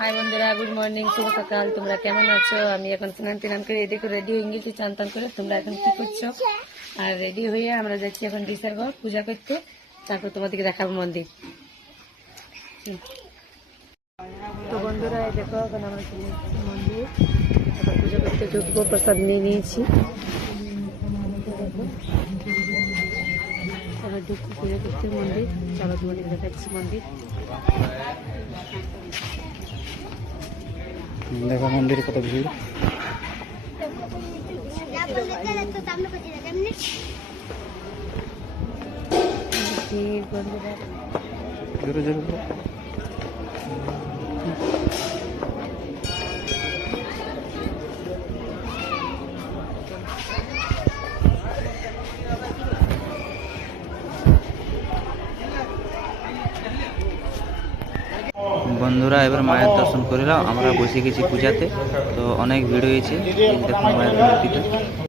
High বন্ধুরা, good morning, শুভ সকাল। তোমরা কেমন আছো? আমি এখন স্নান টান করে এদিকে রেডি হয়ে গেছি চান টান করে। তোমরা এখন কি করছো? আর রেডি হয়ে আমরা যাচ্ছি এখন ডিসার ঘর পূজা করতে। তারপর তোমাদেরকে দেখাবো মন্দির। তো বন্ধুরা, এই দেখো এখন আমরা চলে এসেছি মন্দির। এখন পুজো করতে ঢুকবো, প্রসাদ নিয়ে নিয়েছি। এবার ঢুকবো পুজো করতে মন্দির। চলো তোমাদেরকে দেখাচ্ছি মন্দির। দেখো মন্দিরে কত ভিড়। জোরে জোরে বলো। বন্ধুরা, এবার মায়ের দর্শন করিলাম। আমরা বসে গেছি পূজাতে, তো অনেক ভিড় হয়েছে। দেখুন মায়ের মূর্তিটা।